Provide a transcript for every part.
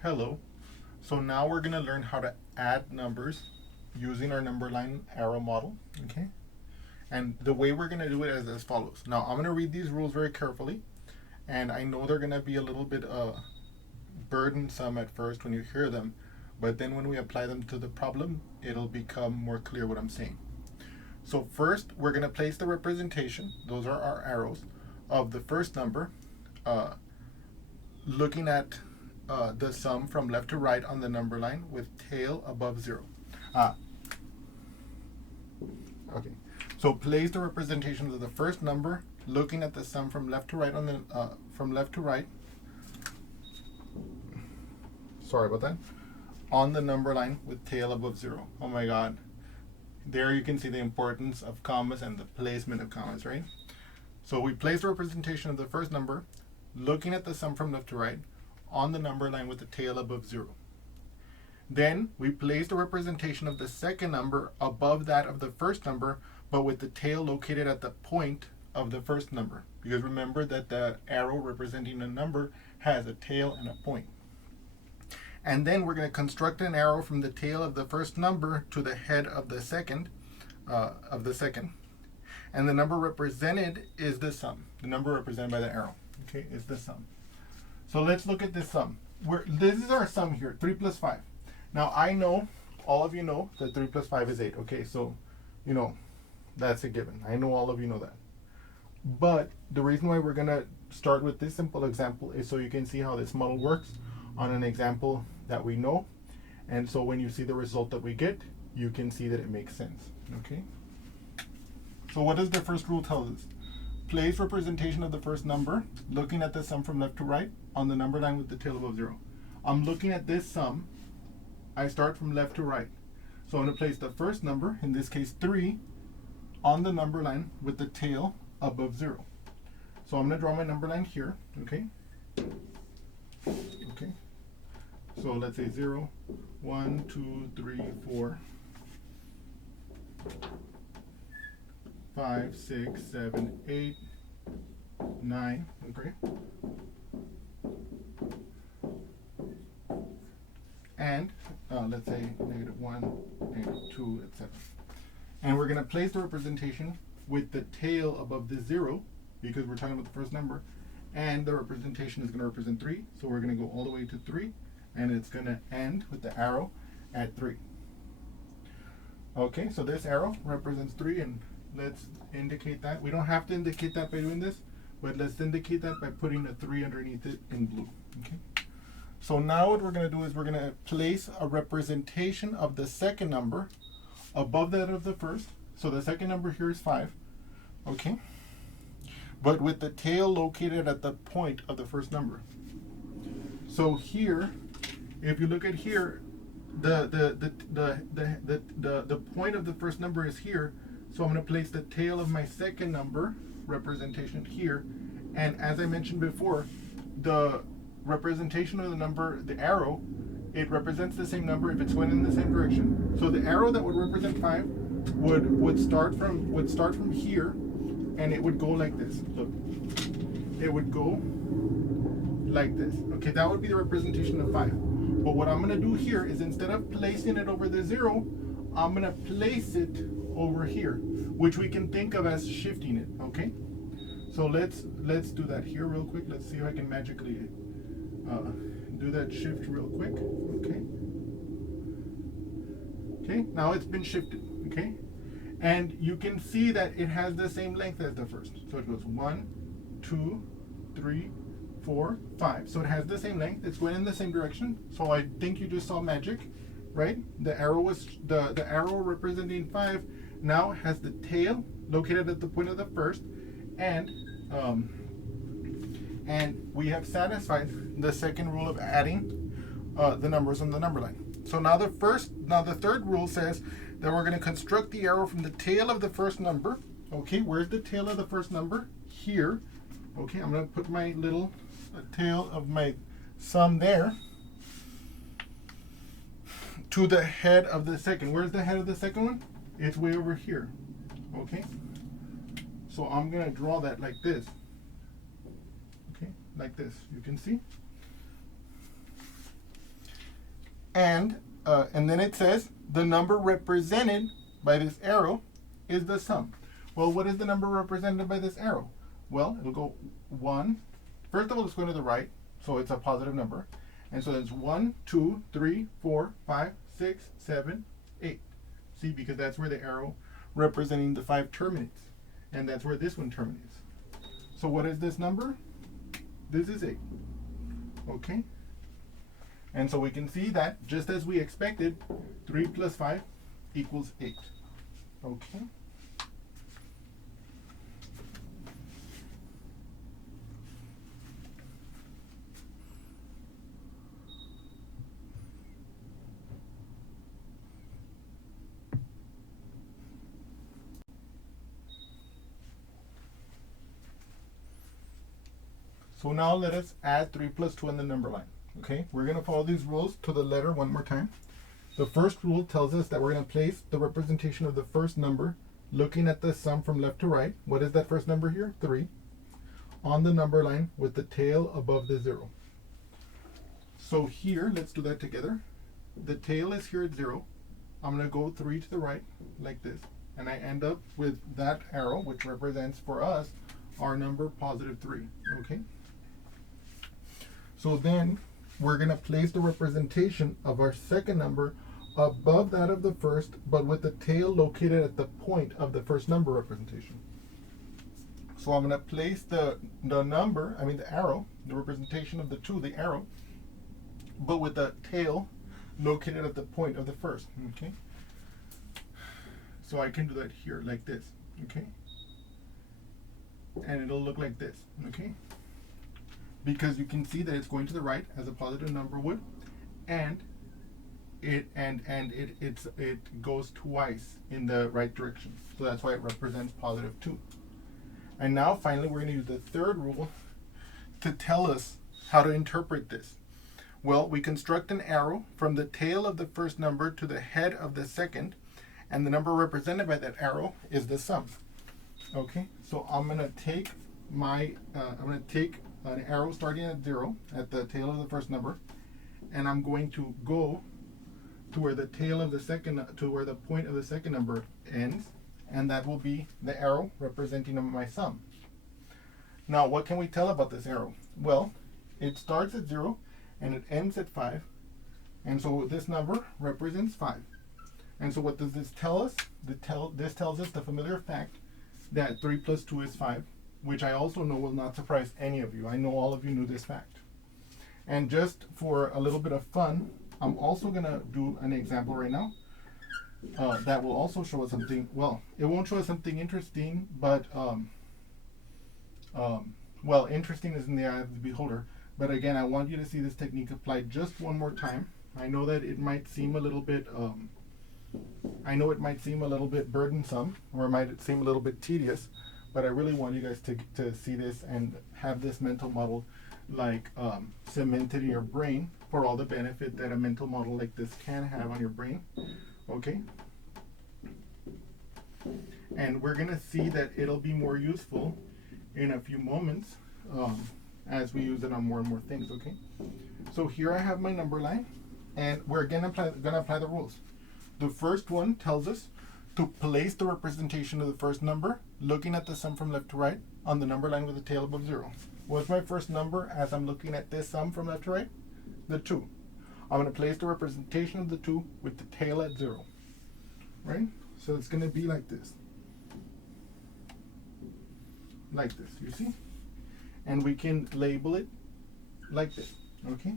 Hello. So now we're going to learn how to add numbers using our number line arrow model. Okay. And the way we're going to do it is as follows. Now I'm going to read these rules very carefully. And I know they're going to be a little bit burdensome at first when you hear them. But then when we apply them to the problem, it'll become more clear what I'm saying. So first, we're going to place the representation, those are our arrows, of the first number, looking at the sum from left to right on the number line with tail above 0. Ah, okay. So place the representation of the first number looking at the sum from left to right on the from left to right. Sorry about that. On the number line with tail above 0. Oh my God. There you can see the importance of commas and the placement of commas, right? So we place the representation of the first number looking at the sum from left to right on the number line with the tail above 0. Then we place the representation of the second number above that of the first number, but with the tail located at the point of the first number. Because remember that the arrow representing a number has a tail and a point. And then we're going to construct an arrow from the tail of the first number to the head of the second. And the number represented is the sum. The number represented by the arrow, okay, is the sum. So let's look at this sum. This is our sum here, 3 plus 5. Now I know, all of you know, that 3 plus 5 is 8. Okay, so, that's a given. I know all of you know that. But the reason why we're going to start with this simple example is so you can see how this model works on an example that we know. And so when you see the result that we get, you can see that it makes sense. Okay? So what does the first rule tell us? Place representation of the first number, looking at the sum from left to right on the number line with the tail above 0. I'm looking at this sum. I start from left to right. So I'm going to place the first number, in this case 3, on the number line with the tail above 0. So I'm going to draw my number line here, okay? Okay. So let's say 0, 1, 2, 3, 4, 5, 6, 7, 8, 9, okay? And let's say -1, -2, etc. And we're going to place the representation with the tail above the 0 because we're talking about the first number. And the representation is going to represent 3. So we're going to go all the way to 3. And it's going to end with the arrow at 3. Okay, so this arrow represents 3. And let's indicate that. We don't have to indicate that by doing this. But let's indicate that by putting a 3 underneath it in blue. Okay. So now what we're going to do is we're going to place a representation of the second number above that of the first. So the second number here is 5. Okay. But with the tail located at the point of the first number. So here, if you look at here, the point of the first number is here. So I'm going to place the tail of my second number representation here. And as I mentioned before, the representation of the number, the arrow, it represents the same number if it's going in the same direction. So the arrow that would represent 5 would start from here, and it would go like this. Look, it would go like this. Okay, that would be the representation of 5. But what I'm going to do here is instead of placing it over the 0, I'm going to place it over here, which we can think of as shifting it. Okay, so let's do that here real quick. Let's see if I can magically do that shift real quick. Okay. Okay, now it's been shifted. Okay, and you can see that it has the same length as the first. So it goes 1, 2, 3, 4, 5. So it has the same length. It's going in the same direction. So I think you just saw magic, right? The arrow was the arrow representing 5 now has the tail located at the point of the first, and we have satisfied the second rule of adding the numbers on the number line. So now the third rule says that we're going to construct the arrow from the tail of the first number. Okay, where's the tail of the first number? Here. Okay, I'm going to put my little tail of my sum there to the head of the second. Where's the head of the second one? It's way over here. Okay, so I'm going to draw that like this. Okay, like this. You can see. and then it says the number represented by this arrow is the sum. Well, what is the number represented by this arrow? Well, it'll go 1. First of all, it's going to the right, so it's a positive number. And so it's 1, 2, 3, 4, 5, 6, 7, 8. See, because that's where the arrow representing the 5 terminates. And that's where this one terminates. So what is this number? This is 8. Okay? And so we can see that, just as we expected, 3 plus 5 equals 8. Okay? So now let us add 3 plus 2 on the number line. Okay, we're going to follow these rules to the letter one more time. The first rule tells us that we're going to place the representation of the first number looking at the sum from left to right. What is that first number here? 3. On the number line with the tail above the 0. So here, let's do that together. The tail is here at 0. I'm going to go 3 to the right like this. And I end up with that arrow, which represents for us our number positive 3. Okay? So then we're going to place the representation of our second number above that of the first, but with the tail located at the point of the first number representation. So I'm going to place the arrow, the representation of the 2, the arrow, but with the tail located at the point of the first. Okay? So I can do that here like this. Okay? And it'll look like this. Okay? Because you can see that it's going to the right as a positive number would, and it goes twice in the right direction. So that's why it represents positive 2. And now finally we're going to use the third rule to tell us how to interpret this. Well, we construct an arrow from the tail of the first number to the head of the second, and the number represented by that arrow is the sum. Okay, so I'm going to take an arrow starting at 0 at the tail of the first number, and I'm going to go to where the tail of the second, to where the point of the second number ends, and that will be the arrow representing my sum. Now, what can we tell about this arrow? Well, it starts at 0 and it ends at 5, and so this number represents 5. And so what does this tell us? This tells us the familiar fact that 3 plus 2 is 5, which I also know will not surprise any of you. I know all of you knew this fact. And just for a little bit of fun, I'm also going to do an example right now that will also show us something. Well, it won't show us something interesting, but interesting is in the eye of the beholder. But again, I want you to see this technique applied just one more time. I know that it might seem a little bit burdensome, or it might seem a little bit tedious, but I really want you guys to see this and have this mental model cemented in your brain for all the benefit that a mental model like this can have on your brain. Okay? And we're going to see that it'll be more useful in a few moments as we use it on more and more things. Okay? So here I have my number line, and we're again going to apply the rules. The first one tells us to place the representation of the first number looking at the sum from left to right on the number line with the tail above 0. What's my first number as I'm looking at this sum from left to right? The 2. I'm going to place the representation of the 2 with the tail at 0. Right? So it's going to be like this. Like this, you see? And we can label it like this. Okay?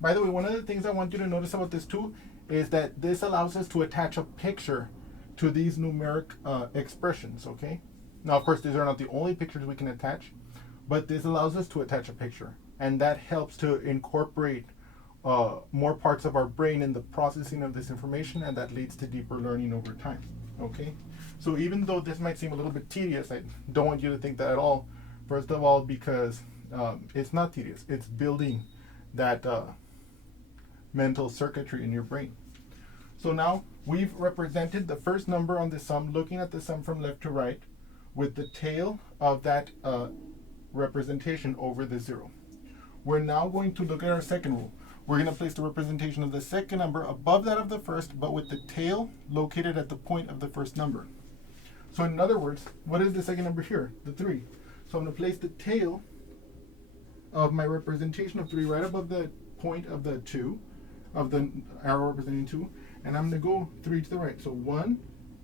By the way, one of the things I want you to notice about this too is that this allows us to attach a picture to these numeric expressions. Okay? Now, of course, these are not the only pictures we can attach, but this allows us to attach a picture, and that helps to incorporate more parts of our brain in the processing of this information, and that leads to deeper learning over time. Okay? So even though this might seem a little bit tedious, I don't want you to think that at all. First of all, because it's not tedious. It's building that mental circuitry in your brain. So now we've represented the first number on the sum, looking at the sum from left to right, with the tail of that representation over the 0. We're now going to look at our second rule. we're going to place the representation of the second number above that of the first, but with the tail located at the point of the first number. So in other words, what is the second number here? The 3. So I'm going to place the tail of my representation of 3 right above the point of the 2, of the arrow representing 2, and I'm going to go 3 to the right. So 1,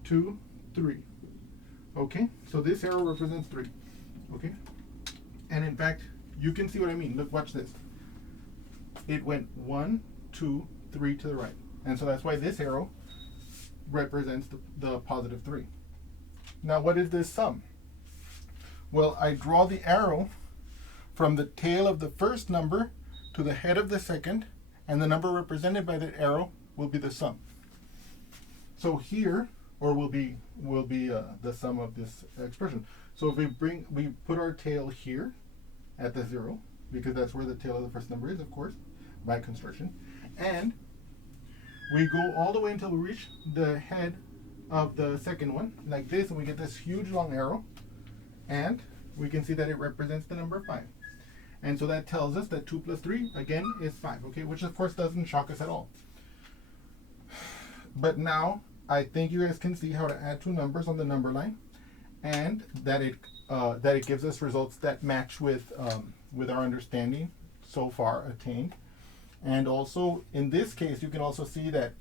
2, 3. Okay, so this arrow represents 3. Okay, and in fact, you can see what I mean. Look, watch this. It went 1, 2, 3 to the right. And so that's why this arrow represents the positive 3. Now, what is this sum? Well, I draw the arrow from the tail of the first number to the head of the second, and the number represented by that arrow will be the sum. So here, or will be the sum of this expression. So if we put our tail here at the 0, because that's where the tail of the first number is, of course, by construction, and we go all the way until we reach the head of the second one, like this, and we get this huge long arrow, and we can see that it represents the number 5. And so that tells us that 2 plus 3, again, is 5, okay, which of course doesn't shock us at all. But now, I think you guys can see how to add two numbers on the number line, and that it gives us results that match with our understanding so far attained. And also, in this case, you can also see that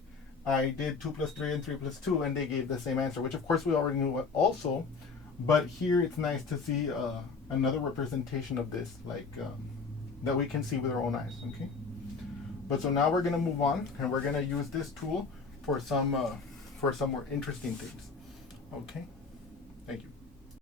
I did 2 plus 3 and 3 plus 2, and they gave the same answer, which of course we already knew also. But here it's nice to see another representation of this, like that we can see with our own eyes. Okay. But so now we're going to move on, and we're going to use this tool for some more interesting things. Okay.